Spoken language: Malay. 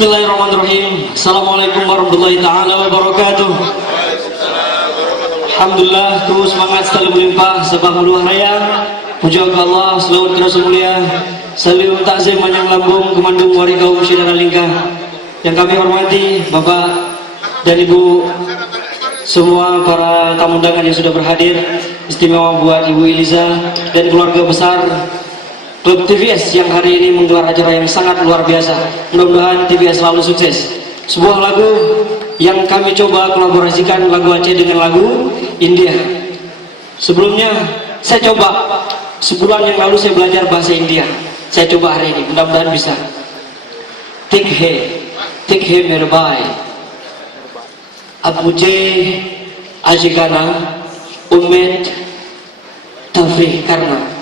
Bismillahirrahmanirrahim. Assalamualaikum warahmatullahi taala wabarakatuh. Alhamdulillah, terus semangat selalu melimpah sabah meluah raya. Puja ke Allah, selawat ke Rasul mulia. Salim takzim manjang lambung kemandung warga kaum muslimin lingkah. Yang kami hormati Bapak dan Ibu semua para tamu undangan yang sudah berhadir. Istimewa buat Ibu Eliza dan keluarga besar Klub TVS yang hari ini menggelar acara yang sangat luar biasa. Mudah-mudahan TVS selalu sukses. Sebuah lagu yang kami coba kolaborasikan lagu Aceh dengan lagu India. Sebelumnya saya coba sebulan yang lalu saya belajar bahasa India. Saya coba hari ini, mudah-mudahan bisa. Take he merbai. Apuje ajigana umet tafrih karena